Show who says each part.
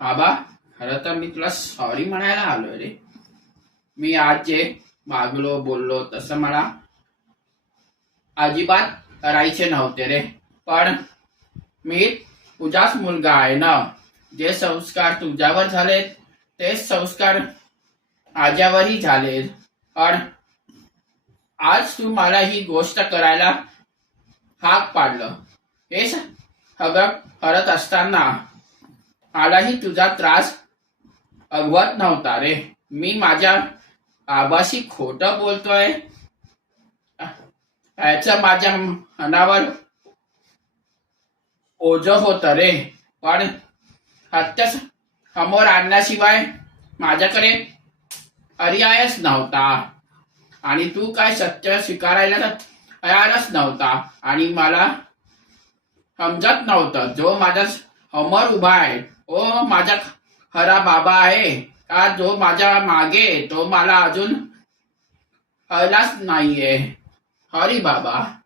Speaker 1: बाबा खरं तर मी तुला सॉरी म्हणायला आलोय रे. मी आज जे मागलो बोललो तसं मला अजिबात करायचे नव्हते रे. पण मी तुझाच मुलगा आहे ना. जे संस्कार तुझ्यावर झालेत तेच संस्कार माझ्यावरही झाले पण आज तू मला ही गोष्ट करायला हाक पाडलं. हे सगळं करत असताना मलाही तुझा त्रास अगवत नव्हता रे. मी माझ्या आबाशी खोट बोलतोय. याचं माझ्या मनावर ओझ होत रे. पण हत्या समोर आणण्याशिवाय माझ्याकडे पर्यायच नव्हता. आणि तू काय सत्य स्वीकारायला तर तयारच नव्हता. आणि मला समजत नव्हतं. जो माझा समोर उभा आहे ओ माझा खरा बाबा आहे. का जो माझ्या मागे तो मला अजून कळलाच नाहीये. हरी बाबा.